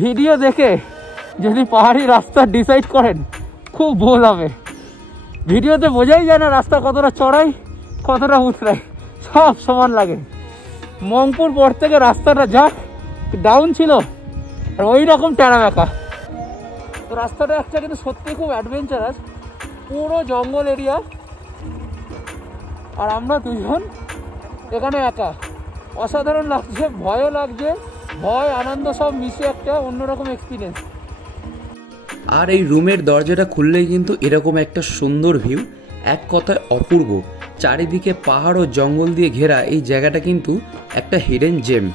Video দেখে যদি পাহাড়ি রাস্তা ডিসাইড করেন খুব ভুল হবে। ভিডিওতে বোঝাই যায় না রাস্তা কতটা চড়াই কতটা উতরাই, সব সমান লাগে। মংপুর পর থেকে রাস্তাটা যা ডাউন ছিল আর ওই রকম টেরা বেঁকা। তো রাস্তাটা একটা কিন্তু সত্যি খুব অ্যাডভেঞ্চারাস, পুরো জঙ্গল এরিয়া, আর আমরা দুজন এখানে একা। অসাধারণ লাগছে, ভয়ও লাগছে, ভয় আনন্দ সব মিশে একটা অন্যরকম এক্সপিরিয়েন্স। আর এই রুমের দরজাটা খুললেই কিন্তু এরকম একটা সুন্দর ভিউ, এক কথায় অপূর্ব। চারিদিকে পাহাড় ও জঙ্গল দিয়ে ঘেরা এই জায়গাটা কিন্তু একটা হিডেন জেম।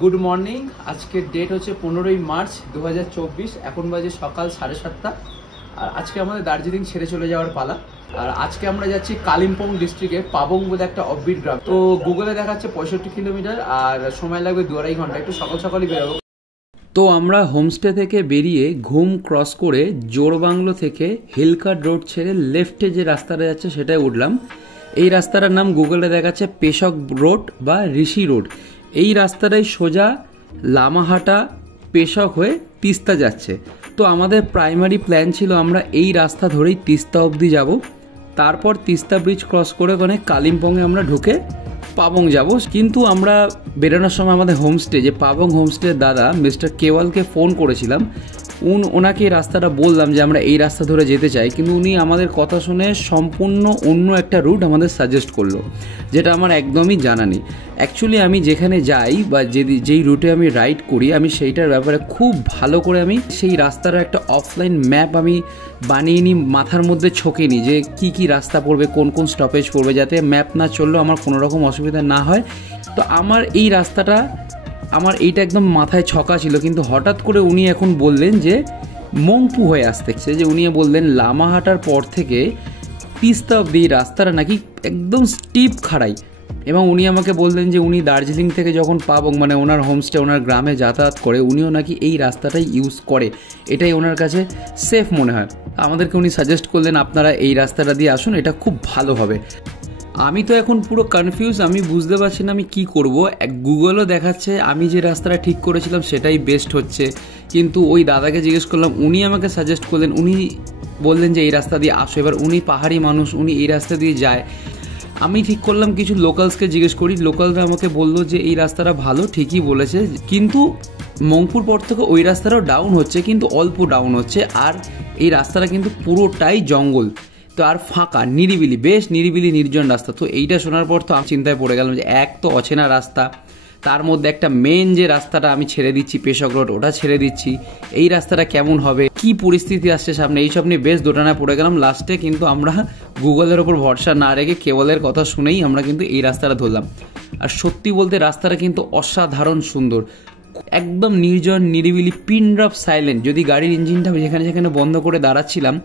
গুড মর্নিং, আজকের ডেট হচ্ছে 15ই মার্চ 2024। এখন বাজে সকাল 7:30। আর আজকে আমাদের দার্জিলিং ছেড়ে চলে যাওয়ার পালা। আর আজকে আমরা যাচ্ছি কালিম্পং ডিস্ট্রিক্টে পাবং বলে একটা অফবিট গ্রাম। তো গুগলে দেখাচ্ছে 65 কিলোমিটার আর সময় লাগবে 2-2.5 ঘন্টা। একটু সকাল সকালই বেরোবো। তো আমরা হোমস্টে থেকে বেরিয়ে ঘুম ক্রস করে জোরবাংলো থেকে হিলকার্ট রোড ছেড়ে লেফটে যে রাস্তাটা যাচ্ছে সেটাই উঠলাম। এই রাস্তাটার নাম গুগলে দেখাচ্ছে পেশক রোড বা ঋষি রোড। এই রাস্তাটাই সোজা লামাহাটা পেশক হয়ে তিস্তা যাচ্ছে। তো আমাদের প্রাইমারি প্ল্যান ছিল আমরা এই রাস্তা ধরেই তিস্তা অবধি যাব, তারপর তিস্তা ব্রিজ ক্রস করে ওখানে কালিম্পংয়ে আমরা ঢুকে পাবং যাব। কিন্তু আমরা বেরোনোর সময় আমাদের হোমস্টে যে পাবং হোমস্টের দাদা মিস্টার কেওয়ালকে ফোন করেছিলাম। ওনাকে এই রাস্তাটা বললাম যে আমরা এই রাস্তা ধরে যেতে চাই, কিন্তু উনি আমাদের কথা শুনে সম্পূর্ণ অন্য একটা রুট আমাদের সাজেস্ট করলো, যেটা আমার একদমই জানা নেই। অ্যাকচুয়ালি আমি যেখানে যাই বা যেই রুটে আমি রাইড করি আমি সেইটার ব্যাপারে খুব ভালো করে আমি সেই রাস্তার একটা অফলাইন ম্যাপ আমি বানিয়ে নিই, মাথার মধ্যে ছকে নিই যে কী কী রাস্তা পড়বে, কোন কোন স্টপেজ পড়বে, যাতে ম্যাপ না চললেও আমার কোনো রকম অসুবিধা না হয়। তো আমার এই রাস্তাটা এইটা একদম মাথায় ছকা ছিল, কিন্তু হঠাৎ করে উনি এখন বললেন যে মংপু হয়ে আসতে, যে উনি বললেন লামাহাটার পর থেকে তিস্তা অবধি এই রাস্তাটা নাকি একদম স্টিপ খাড়াই। এবং উনি আমাকে বললেন যে উনি দার্জিলিং থেকে যখন পাবং মানে ওনার হোমস্টে ওনার গ্রামে যাতায়াত করে উনিও নাকি এই রাস্তাটাই ইউজ করে, এটাই ওনার কাছে সেফ মনে হয়। আমাদেরকে উনি সাজেস্ট করলেন আপনারা এই রাস্তাটা দিয়ে আসুন, এটা খুব ভালো হবে। আমি তো এখন পুরো কনফিউজ, আমি বুঝতে পারছি না আমি কি করব। গুগলও দেখাচ্ছে আমি যে রাস্তাটা ঠিক করেছিলাম সেটাই বেস্ট হচ্ছে, কিন্তু ওই দাদাকে জিজ্ঞেস করলাম, উনি আমাকে সাজেস্ট করলেন, উনি বললেন যে এই রাস্তা দিয়ে আসো। এবার উনি পাহাড়ি মানুষ, উনি এই রাস্তা দিয়ে যায়। আমি ঠিক করলাম কিছু লোকালসকে জিজ্ঞেস করি, লোকালরা আমাকে বললো যে এই রাস্তাটা ভালো, ঠিকই বলেছে, কিন্তু মংপুর পর থেকে ওই রাস্তাটাও ডাউন হচ্ছে, কিন্তু অল্প ডাউন হচ্ছে। আর এই রাস্তাটা কিন্তু পুরোটাই জঙ্গল, তো আর ফাঁকা নিরিবিলি, বেশ নিরিবিলি নির্জন রাস্তা। তো এইটা শোনার পর তো আমি চিন্তায় পড়ে গেলাম যে এক তো অচেনা রাস্তা, তার মধ্যে একটা মেন যে রাস্তাটা আমি ছেড়ে দিচ্ছি পেশক রোড, ওটা ছেড়ে দিচ্ছি, এই রাস্তাটা কেমন হবে, কি পরিস্থিতি আসছে সামনে, এইসব নিয়ে বেশ দোটানায় পড়ে গেলাম। লাস্টে কিন্তু আমরা গুগলের ওপর ভরসা না রেখে কেবলের কথা শুনেই আমরা কিন্তু এই রাস্তাটা ধরলাম। আর সত্যি বলতে রাস্তাটা কিন্তু অসাধারণ সুন্দর, একদম নির্জন নিরিবিলি, পিন ড্রপ সাইলেন্ট। যদি গাড়ির ইঞ্জিনটা যেখানে সেখানে বন্ধ করে দাঁড়াচ্ছিলাম,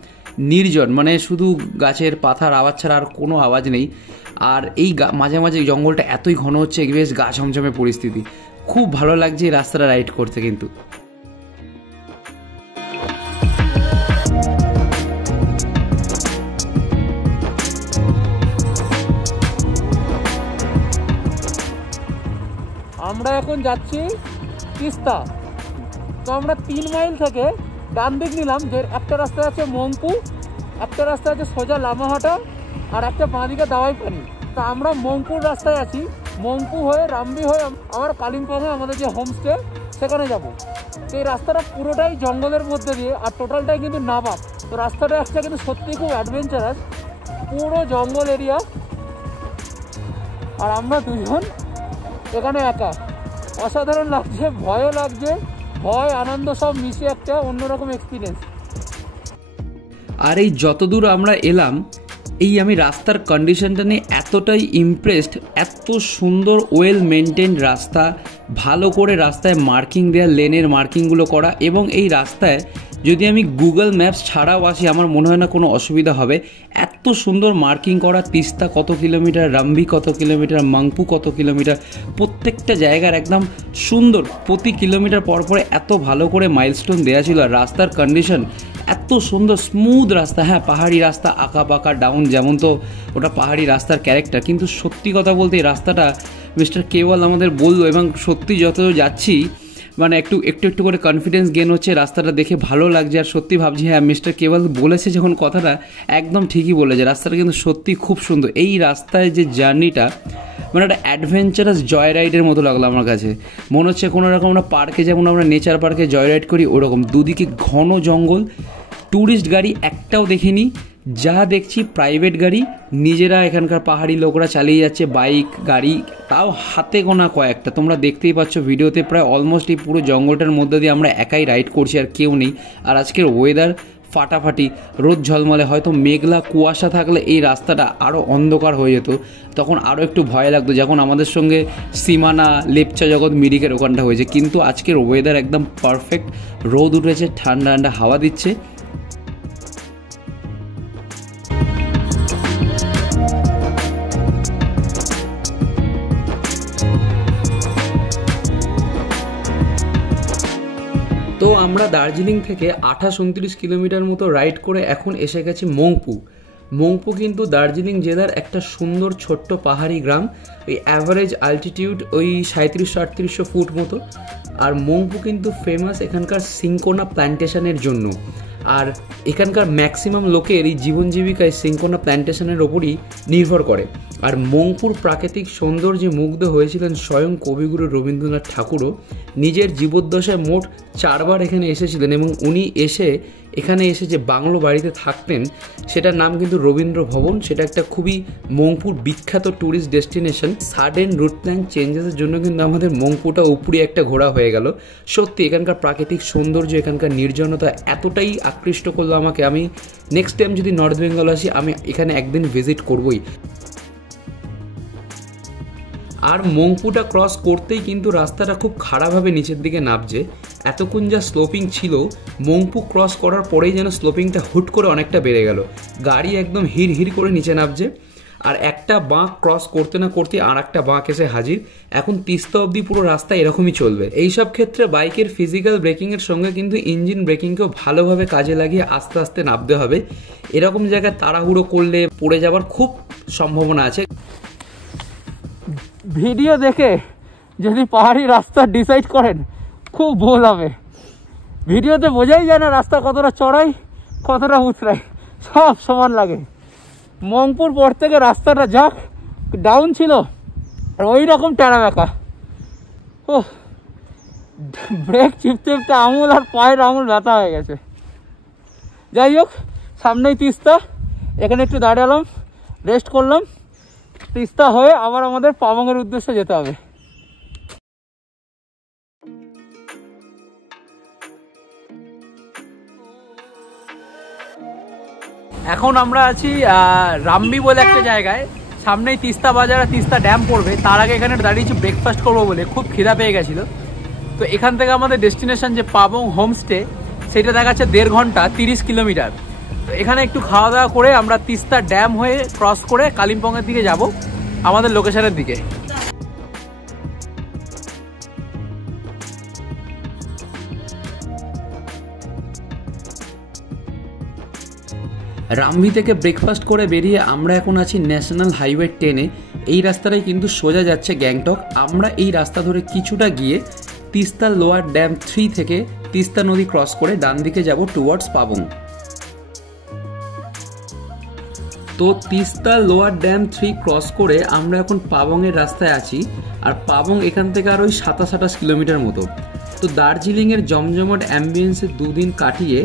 নির্জন, মানে শুধু গাছের পাতার আওয়াজ ছাড়া আর কোনো আওয়াজ নেই। আর এই মাঝে মাঝে জঙ্গলটা এতই ঘন হচ্ছে, বেশ গা ছমছমে পরিস্থিতি, খুব ভালো লাগছে এই রাস্তাটা রাইড করতে। কিন্তু আমরা এখন যাচ্ছি তিস্তা। তো আমরা 3 মাইল থেকে ডান দিক নিলাম, যে একটা রাস্তা আছে মংপু, একটা রাস্তা আছে সোজা লামাহাটা, আর একটা বাঁদিকে দাওয়াই পানি। তো আমরা মংপুর রাস্তায় আছি, মংপু হয়ে রামবি হয়ে আমার কালিম্পংয়ে আমাদের যে হোমস্টে সেখানে যাব। তো এই রাস্তাটা পুরোটাই জঙ্গলের মধ্যে দিয়ে, আর টোটালটাই কিন্তু নাবাক। তো রাস্তাটা একটা কিন্তু সত্যিই খুব অ্যাডভেঞ্চারাস, পুরো জঙ্গল এরিয়া, আর আমরা দুজন এখানে একা। অসাধারণ লাগছে, ভয়ও লাগছে, ভয় আনন্দ সব মিশে একটা অন্যরকম এক্সপিরিয়েন্স। আর এই যতদূর আমরা এলাম, এই আমি রাস্তার কন্ডিশনটা নিয়ে এতটাই ইমপ্রেসড, এত সুন্দর ওয়েল মেনটেন রাস্তা, ভালো করে রাস্তায় মার্কিং দেওয়া, লেনের মার্কিংগুলো করা, এবং এই রাস্তায় যদি আমি গুগল ম্যাপস ছাড়াও আসি আমার মনে হয় না কোনো অসুবিধা হবে। এত সুন্দর মার্কিং করা, তিস্তা কত কিলোমিটার, রামভি কত কিলোমিটার, মাংপু কত কিলোমিটার, প্রত্যেকটা জায়গার একদম সুন্দর, প্রতি কিলোমিটার পর পরে এত ভালো করে মাইলস্টোন দেওয়া ছিল। আর রাস্তার কন্ডিশন এত সুন্দর, স্মুথ রাস্তা। হ্যাঁ, পাহাড়ি রাস্তা, আঁকা পাকা ডাউন, যেমন তো ওটা পাহাড়ি রাস্তার ক্যারেক্টার, কিন্তু সত্যি কথা বলতে এই রাস্তাটা মিস্টার কেওয়াল আমাদের বললো, এবং সত্যি যত যাচ্ছি মানে একটু একটু করে কনফিডেন্স গেন হচ্ছে, রাস্তাটা দেখে ভালো লাগছে। আর সত্যি ভাবছি হ্যাঁ, মিস্টার কেওয়াল বলেছে যখন কথাটা একদম ঠিকই বলেছে, রাস্তাটা কিন্তু সত্যি খুব সুন্দর। এই রাস্তায় যে জার্নিটা মানে একটা অ্যাডভেঞ্চারাস জয় রাইডের মতো লাগলো আমার কাছে। মনে হচ্ছে কোনো রকম আমরা পার্কে, যেমন আমরা নেচার পার্কে জয় রাইড করি ওরকম। দুদিকে ঘন জঙ্গল, ট্যুরিস্ট গাড়ি একটাও দেখিনি, যা দেখছি প্রাইভেট গাড়ি, নিজেরা এখানকার পাহাড়ি লোকরা চালিয়ে যাচ্ছে বাইক গাড়ি, তাও হাতে গোনা কয়েকটা। তোমরা দেখতেই পাচ্ছ ভিডিওতে, প্রায় অলমোস্ট এই পুরো জঙ্গলটার মধ্যে দিয়ে আমরা একাই রাইড করছি, আর কেউ নেই। আর আজকের ওয়েদার ফাটাফাটি, রোদ ঝলমলে। হয়তো মেঘলা কুয়াশা থাকলে এই রাস্তাটা আরও অন্ধকার হয়ে যেত, তখন আরও একটু ভয় লাগতো, যখন আমাদের সঙ্গে সীমানা, লেপচা জগৎ, মিরিকের ওখানটা হয়েছে। কিন্তু আজকের ওয়েদার একদম পারফেক্ট, রোদ উঠেছে, ঠান্ডা ঠান্ডা হাওয়া দিচ্ছে। তো আমরা দার্জিলিং থেকে 28-29 কিলোমিটার মতো রাইড করে এখন এসে গেছি মংপু। মংপু কিন্তু দার্জিলিং জেলার একটা সুন্দর ছোট্ট পাহাড়ি গ্রাম, ওই অ্যাভারেজ অ্যালটিটিউড ওই 3700-3800 ফুট মতো। আর মংপু কিন্তু ফেমাস এখানকার সিঙ্কোনা প্ল্যান্টেশনের জন্য। আর এখানকার ম্যাক্সিমাম লোকের এই জীবন জীবিকায় সিঙ্কোনা প্ল্যান্টেশনের ওপরই নির্ভর করে। আর মংপুর প্রাকৃতিক সৌন্দর্যে মুগ্ধ হয়েছিলেন স্বয়ং কবিগুরু রবীন্দ্রনাথ ঠাকুরও। নিজের জীবদ্দশায় মোট 4 বার এখানে এসেছিলেন, এবং উনি এখানে এসে যে বাংলো বাড়িতে থাকতেন সেটার নাম কিন্তু রবীন্দ্র ভবন। সেটা একটা খুবই মংপুর বিখ্যাত tourist destination. Sudden route plan চেঞ্জেসের জন্য কিন্তু আমাদের মংপুটা উপরে একটা ঘোরা হয়ে গেল। সত্যি এখানকার প্রাকৃতিক সৌন্দর্য, এখানকার নির্জনতা এতটাই আকৃষ্ট করলো আমাকে, আমি নেক্সট টাইম যদি নর্থ বেঙ্গল আসি আমি এখানে একদিন ভিজিট করবই। আর মংপুটা ক্রস করতেই কিন্তু রাস্তাটা খুব খারাপভাবে নিচের দিকে নামছে। এতক্ষণ যা স্লোপিং ছিল, মংপু ক্রস করার পরেই যেন স্লোপিংটা হুট করে অনেকটা বেড়ে গেল। গাড়ি একদম হিড় করে নিচে নামছে, আর একটা বাঁক ক্রস করতে না করতে আর একটা বাঁক এসে হাজির। এখন তিস্তা অবধি পুরো রাস্তা এরকমই চলবে। এইসব ক্ষেত্রে বাইকের ফিজিক্যাল ব্রেকিংয়ের সঙ্গে কিন্তু ইঞ্জিন ব্রেকিংকেও ভালোভাবে কাজে লাগিয়ে আস্তে আস্তে নামতে হবে। এরকম জায়গায় তাড়াহুড়ো করলে পড়ে যাওয়ার খুব সম্ভাবনা আছে। ভিডিও দেখে যদি পাহাড়ি রাস্তা ডিসাইড করেন খুব ভুল হবে। ভিডিওতে বোঝাই যায় না রাস্তা কতটা চড়াই কতটা উতরাই, সব সমান লাগে। মংপুর পর থেকে রাস্তাটা যাক ডাউন ছিল আর ওই রকম টেরা বেঁকা। ও ব্রেক চিপতে চিপতে আঙুল আর পায়ের আঙুল ব্যথা হয়ে গেছে। যাই হোক, সামনেই তিস্তা, এখানে একটু দাঁড়ালাম, রেস্ট করলাম। তিস্তা হয়ে আবার আমাদের পাবংয়ের উদ্দেশ্যে যেতে হবে। এখন আমরা আছি রামভি বলে একটা জায়গায়, সামনেই তিস্তা বাজার আর তিস্তা ড্যাম পড়বে। তার আগে এখানে দাঁড়িয়েছি ব্রেকফাস্ট করবো বলে, খুব খিদা পেয়ে গেছিল। তো এখান থেকে আমাদের ডেস্টিনেশন যে পাবং হোমস্টে সেটা দেখাচ্ছে 1.5 ঘন্টা 30 কিলোমিটার। তো এখানে একটু খাওয়া দাওয়া করে আমরা তিস্তা ড্যাম হয়ে ক্রস করে কালিম্পংয়ের দিকে যাব, আমাদের লোকেশনের দিকে। রামভি থেকে ব্রেকফাস্ট করে বেরিয়ে আমরা এখন আছি ন্যাশনাল হাইওয়ে 10-এ। এই রাস্তাটাই কিন্তু সোজা যাচ্ছে গ্যাংটক। আমরা এই রাস্তা ধরে কিছুটা গিয়ে তিস্তা লোয়ার ড্যাম 3 থেকে তিস্তা নদী ক্রস করে ডান দিকে যাব টুয়ার্ডস পাবং। তো তিস্তা লোয়ার ড্যাম 3 ক্রস করে আমরা এখন পাবংয়ের রাস্তায় আছি। আর পাবং এখান থেকে আর ওই 27-28 কিলোমিটার মতো। তো দার্জিলিংয়ের জমজমাট অ্যাম্বিয়েন্সে 2 দিন কাটিয়ে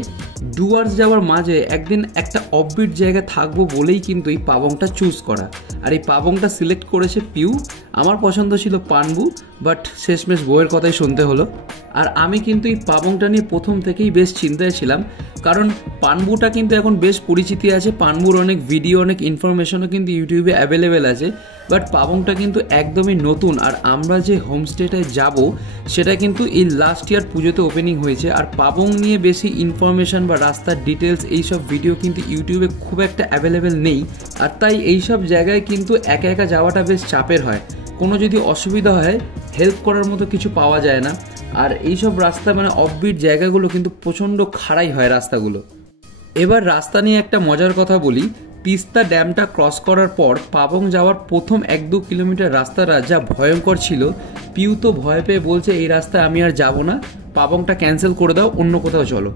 ডুয়ার্স যাওয়ার মাঝে একদিন একটা অফবিট জায়গায় থাকবো বলেই কিন্তু এই পাবংটা চুজ করা। আর এই পাবংটা সিলেক্ট করেছে পিউ। আমার পছন্দ ছিল পানবু, বাট শেষমেশ বউয়ের কথাই শুনতে হলো। আর আমি কিন্তু এই পাবংটা নিয়ে প্রথম থেকেই বেশ চিন্তায় ছিলাম, কারণ পানবুটা কিন্তু এখন বেশ পরিচিতি আছে। পানবুর অনেক ভিডিও, অনেক ইনফরমেশনও কিন্তু ইউটিউবে অ্যাভেলেবেল আছে। বাট পাবংটা কিন্তু একদমই নতুন। আর আমরা যে হোমস্টেটায় যাব সেটা কিন্তু এই লাস্ট ইয়ার পুজোতে ওপেনিং হয়েছে। আর পাবং নিয়ে বেশি ইনফরমেশান বা রাস্তার ডিটেলস এইসব ভিডিও কিন্তু ইউটিউবে খুব একটা অ্যাভেলেবেল নেই। আর তাই এইসব জায়গায় কিন্তু একা একা যাওয়াটা বেশ চাপের হয়। কোনো যদি অসুবিধা হয় হেল্প করার মতো কিছু পাওয়া যায় না। আর এইসব রাস্তা মানে অফবিট জায়গাগুলো কিন্তু প্রচণ্ড খাড়াই হয় রাস্তাগুলো। এবার রাস্তা নিয়ে একটা মজার কথা বলি। তিস্তা ড্যামটা ক্রস করার পর পাবং যাওয়ার প্রথম 1-2 কিলোমিটার রাস্তাটা যা ভয়ঙ্কর ছিল, পিউ তো ভয় পেয়ে বলছে এই রাস্তায় আমি আর যাব না, পাবংটা ক্যান্সেল করে দাও, অন্য কোথাও চলো।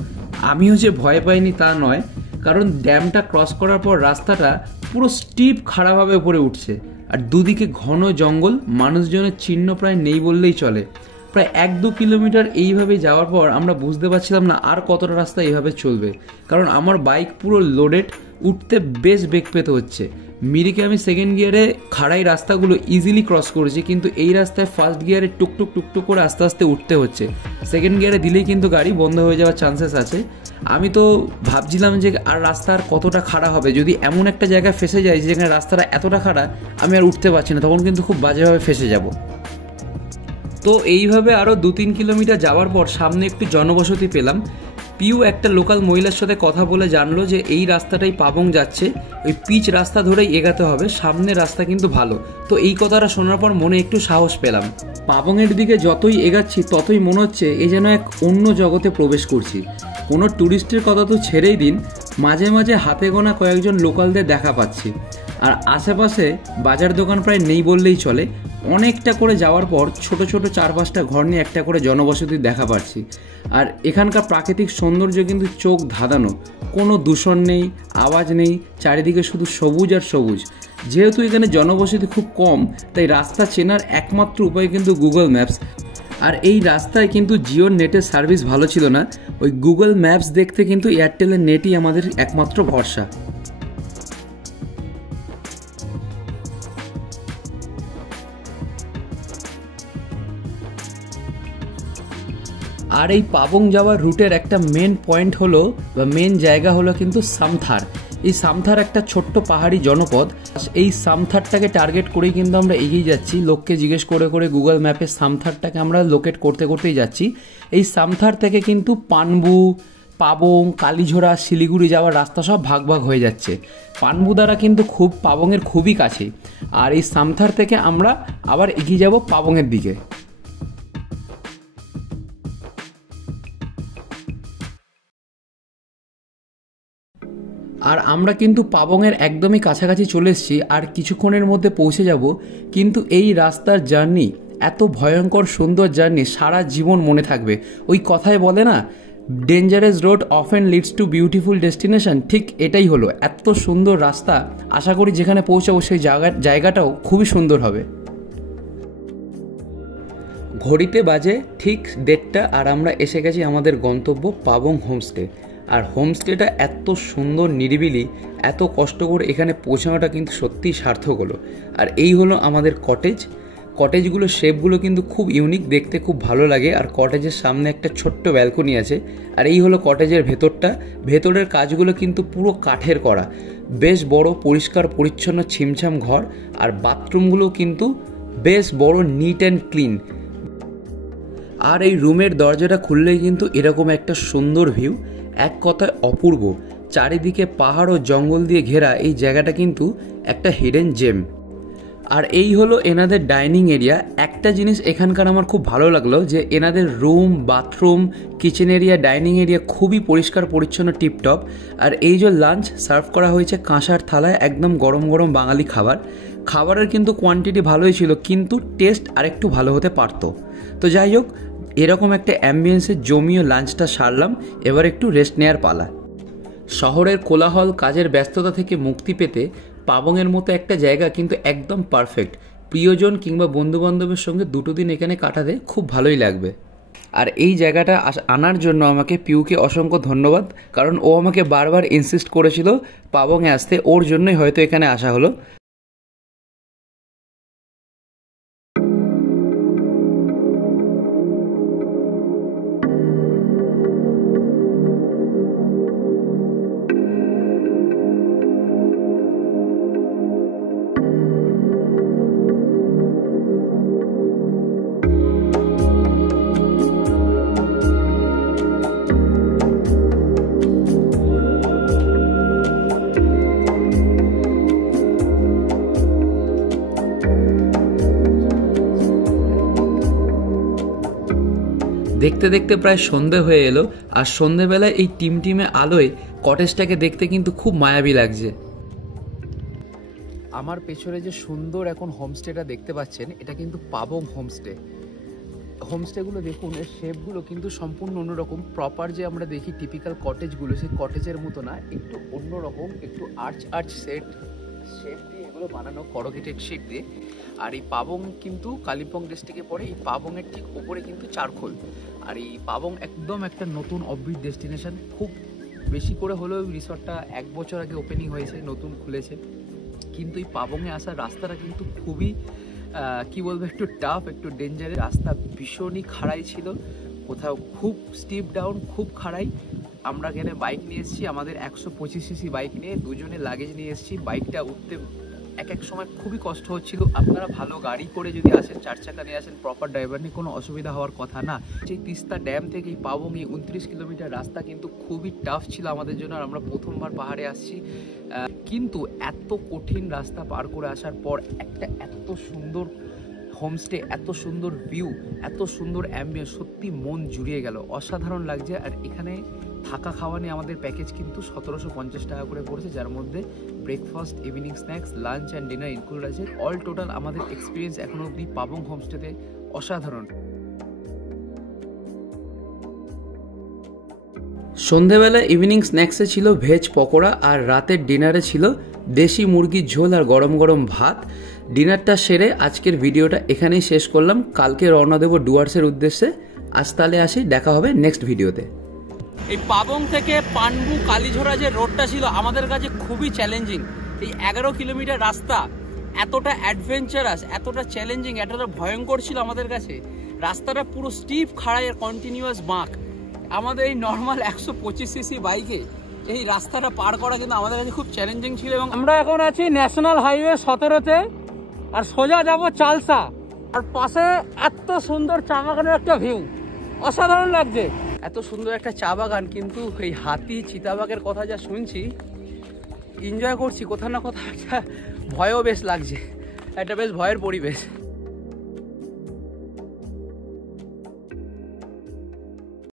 আমিও যে ভয় পাইনি তা নয়, কারণ ড্যামটা ক্রস করার পর রাস্তাটা পুরো স্টিপ খাড়াভাবে উপরে উঠছে। আর দুদিকে ঘন জঙ্গল, মানুষজনের চিহ্ন প্রায় নেই বললেই চলে। প্রায় 1-2 কিলোমিটার এইভাবে যাওয়ার পর আমরা বুঝতে পারছিলাম না আর কতটা রাস্তা এইভাবে চলবে, কারণ আমার বাইক পুরো লোডেড, উঠতে বেশ বেগ পেতে হচ্ছে। মিরিকে আমি সেকেন্ড গিয়ারে খাড়াই রাস্তাগুলো ইজিলি ক্রস করেছি, কিন্তু এই রাস্তায় ফার্স্ট গিয়ারে টুকটুক টুকটুক করে আস্তে আস্তে উঠতে হচ্ছে। সেকেন্ড গিয়ারে দিলেই কিন্তু গাড়ি বন্ধ হয়ে যাওয়ার চান্সেস আছে। আমি তো ভাবছিলাম যে আর রাস্তা আর কতটা খাড়া হবে, যদি এমন একটা জায়গায় ফেসে যায় যেখানে রাস্তাটা এতটা খাড়া আমি আর উঠতে পারছি না, তখন কিন্তু খুব বাজেভাবে ফেসে যাব। তো এইভাবে আরও 2-3 কিলোমিটার যাওয়ার পর সামনে একটু জনবসতি পেলাম। পিউ একটা লোকাল মহিলার সাথে কথা বলে জানলো যে এই রাস্তাটাই পাবং যাচ্ছে, ওই পিচ রাস্তা ধরেই এগাতে হবে, সামনের রাস্তা কিন্তু ভালো। তো এই কথাটা শোনার পর মনে একটু সাহস পেলাম। পাবংয়ের দিকে যতই এগাচ্ছি ততই মনে হচ্ছে এ যেন এক অন্য জগতে প্রবেশ করছি। কোনো ট্যুরিস্টের কথা তো ছেড়েই দিন, মাঝে মাঝে হাতে গোনা কয়েকজন লোকালদের দেখা পাচ্ছি। আর আশেপাশে বাজার দোকান প্রায় নেই বললেই চলে। অনেকটা করে যাওয়ার পর ছোট ছোট 4-5টা ঘর নিয়ে একটা করে জনবসতি দেখা পাচ্ছি। আর এখানকার প্রাকৃতিক সৌন্দর্য কিন্তু চোখ ধাঁধানো, কোনো দূষণ নেই, আওয়াজ নেই, চারিদিকে শুধু সবুজ আর সবুজ। যেহেতু এখানে জনবসতি খুব কম, তাই রাস্তা চেনার একমাত্র উপায় কিন্তু গুগল ম্যাপস। আর এই রাস্তায় কিন্তু জিওর নেটের সার্ভিস ভালো ছিল না, ওই গুগল ম্যাপস দেখতে কিন্তু এয়ারটেলের নেটই আমাদের একমাত্র ভরসা। আর এই পাবং যাওয়ার রুটের একটা মেন পয়েন্ট হলো বা মেন জায়গা হলো কিন্তু সামথার। এই সামথার একটা ছোট্ট পাহাড়ি জনপদ। এই সামথারটাকে টার্গেট করেই কিন্তু আমরা এগিয়ে যাচ্ছি। লোককে জিজ্ঞেস করে করে গুগল ম্যাপে সামথারটাকে আমরা লোকেট করতে করতেই যাচ্ছি। এই সামথার থেকে কিন্তু পানবু, পাবং, কালীঝোড়া, শিলিগুড়ি যাওয়ার রাস্তা সব ভাগ ভাগ হয়ে যাচ্ছে। পানবু দ্বারা কিন্তু খুব পাবংয়ের খুবই কাছে। আর এই সামথার থেকে আমরা আবার এগিয়ে যাব পাবংয়ের দিকে। আর আমরা কিন্তু পাবংয়ের একদমই কাছাকাছি চলে এসেছি, আর কিছুক্ষণের মধ্যে পৌঁছে যাব। কিন্তু এই রাস্তার জার্নি এত ভয়ঙ্কর সুন্দর জার্নি, সারা জীবন মনে থাকবে। ওই কথায় বলে না, dangerous road often leads to beautiful destination, ঠিক এটাই হলো। এত সুন্দর রাস্তা, আশা করি যেখানে পৌঁছাবো সেই জায়গাটাও খুবই সুন্দর হবে। ঘড়িতে বাজে ঠিক 1:30 আর আমরা এসে গেছি আমাদের গন্তব্য পাবং হোমস্টে। আর হোমস্টেটা এত সুন্দর নিরিবিলি, এত কষ্ট করে এখানে পৌঁছানোটা কিন্তু সত্যিই সার্থক হলো। আর এই হলো আমাদের কটেজ। কটেজগুলো শেপগুলো কিন্তু খুব ইউনিক, দেখতে খুব ভালো লাগে। আর কটেজের সামনে একটা ছোট্ট ব্যালকনি আছে। আর এই হলো কটেজের ভেতরটা। ভেতরের কাজগুলো কিন্তু পুরো কাঠের করা, বেশ বড়, পরিষ্কার পরিচ্ছন্ন ছিমছাম ঘর। আর বাথরুমগুলো কিন্তু বেশ বড়, নিট অ্যান্ড ক্লিন। আর এই রুমের দরজাটা খুললেই কিন্তু এরকম একটা সুন্দর ভিউ, এক কথায় অপূর্ব। চারিদিকে পাহাড় ও জঙ্গল দিয়ে ঘেরা এই জায়গাটা কিন্তু একটা হিডেন জেম। আর এই হলো এনাদের ডাইনিং এরিয়া। একটা জিনিস এখানকার আমার খুব ভালো লাগলো যে এনাদের room, bathroom, kitchen area, dining area খুবই পরিষ্কার পরিচ্ছন্ন, টিপটপ। আর এই যে লাঞ্চ সার্ভ করা হয়েছে কাঁসার থালায়, একদম গরম গরম বাঙালি খাবার। খাবারের কিন্তু কোয়ান্টিটি ভালোই ছিল, কিন্তু টেস্ট আরেকটু ভালো হতে পারতো। তো যাই হোক, এরকম একটা অ্যাম্বিয়েন্সে জমিয়ে লাঞ্চটা সারলাম। এবার একটু রেস্ট নেওয়ার পালা। শহরের কোলাহল, কাজের ব্যস্ততা থেকে মুক্তি পেতে পাবংয়ের মতো একটা জায়গা কিন্তু একদম পারফেক্ট। প্রিয়জন কিংবা বন্ধুবান্ধবের সঙ্গে 2 দিন এখানে কাটাতে খুব ভালোই লাগবে। আর এই জায়গাটা আনার জন্য আমাকে পিউকে অসংখ্য ধন্যবাদ, কারণ ও আমাকে বারবার ইনসিস্ট করেছিল পাবংয়ে আসতে। ওর জন্যই হয়তো এখানে আসা হলো। দেখতে দেখতে প্রায় সন্ধে হয়ে এলো, আর সন্ধেবেলায় এই টিমটিমে আলোয় কটেজটাকে দেখতে কিন্তু খুব মায়াবী লাগছে। আমার পেছনে যে সুন্দর এখন হোমস্টেটা দেখতে পাচ্ছেন, এটা কিন্তু পাবং হোমস্টে। হোমস্টেগুলো দেখুন, এর শেপগুলো কিন্তু সম্পূর্ণ অন্যরকম। প্রপার যে আমরা দেখি টিপিক্যাল কটেজগুলো, সেই কটেজের মতো না, একটু অন্যরকম, একটু আর্চ শেপ দিয়ে এগুলো বানানো, করোগেটেড শেপ দিয়ে। আর এই পাবং কিন্তু কালিম্পং ডিস্ট্রিক্টে পড়ে। এই পাবংয়ের ঠিক ওপরে কিন্তু চারখোল। আর এই পাবং একদম একটা নতুন অফবিট ডেস্টিনেশন। খুব বেশি করে হলেও রিসর্টটা 1 বছর আগে ওপেনিং হয়েছে, নতুন খুলেছে। কিন্তু এই পাবংয়ে আসার রাস্তাটা কিন্তু খুবই কি বলবো, একটু টাফ, একটু ডেঞ্জারেস। রাস্তা ভীষণই খাড়াই ছিল, কোথাও খুব স্টিপ ডাউন, খুব খাড়াই। আমরা এখানে বাইক নিয়ে এসেছি, আমাদের 125 সিসি বাইক নিয়ে, দুজনে লাগেজ নিয়ে এসেছি। বাইকটা উঠতে এক সময় খুবই কষ্ট হচ্ছিল। আপনারা ভালো গাড়ি করে যদি আসেন, 4 চাকা নিয়ে আসেন, প্রপার ড্রাইভার নিয়ে, কোনো অসুবিধা হওয়ার কথা না। সেই তিস্তা ড্যাম থেকে এই পাবং, এই 29 কিলোমিটার রাস্তা কিন্তু খুবই টাফ ছিল আমাদের জন্য। আর আমরা প্রথমবার পাহাড়ে আসছি, কিন্তু এত কঠিন রাস্তা পার করে আসার পর একটা এত সুন্দর হোমস্টে, এত সুন্দর ভিউ, এত সুন্দর অ্যাম্বিয়েন্স, সত্যি মন জুড়িয়ে গেল, অসাধারণ লাগছে। আর এখানে থাকা খাওয়া নিয়ে আমাদের প্যাকেজ কিন্তু 1750 টাকা করে পড়েছে, যার মধ্যে breakfast, evening snacks, lunch and dinner include আছে। অল টোটাল আমাদের এক্সপিরিয়েন্স এখনো অবধি পাবং হোমস্টেতে অসাধারণ। সন্ধেবেলা ইভিনিং স্ন্যাক্সে ছিল ভেজ পকোড়া, আর রাতের ডিনারে ছিল দেশি মুরগির ঝোল আর গরম গরম ভাত। ডিনারটা সেরে আজকের ভিডিওটা এখানেই শেষ করলাম। কালকে রওনা দেবো ডুয়ার্সের উদ্দেশ্যে। আজ তাহলে আসি, দেখা হবে নেক্সট ভিডিওতে। এই পাবং থেকে পানবু কালীঝোড়া যে রোডটা ছিল আমাদের কাছে খুবই চ্যালেঞ্জিং। এই 11 কিলোমিটার রাস্তা এতটা অ্যাডভেঞ্চারাস, এতটা চ্যালেঞ্জিং, এতটা ভয়ঙ্কর ছিল আমাদের কাছে। রাস্তাটা পুরো স্টিপ, খাড়াই আর কন্টিনিউয়াস বাঁক। আমাদের এই নর্মাল 125 সিসি বাইকে এই রাস্তাটা পার করা কিন্তু আমাদের কাছে খুব চ্যালেঞ্জিং ছিল। এবং আমরা এখন আছি ন্যাশনাল হাইওয়ে 17-তে, আর সোজা যাব চালসা। আর পাশে এত সুন্দর চা বাগানের একটা ভিউ, অসাধারণ লাগছে। এত সুন্দর একটা চা বাগান, কিন্তু এই হাতি চিতাবাঘের কথা যা শুনছি, এনজয় করছি, কোথাও না কোথাও একটা ভয়ও বেশ লাগছে, একটা বেশ ভয়ের পরিবেশ।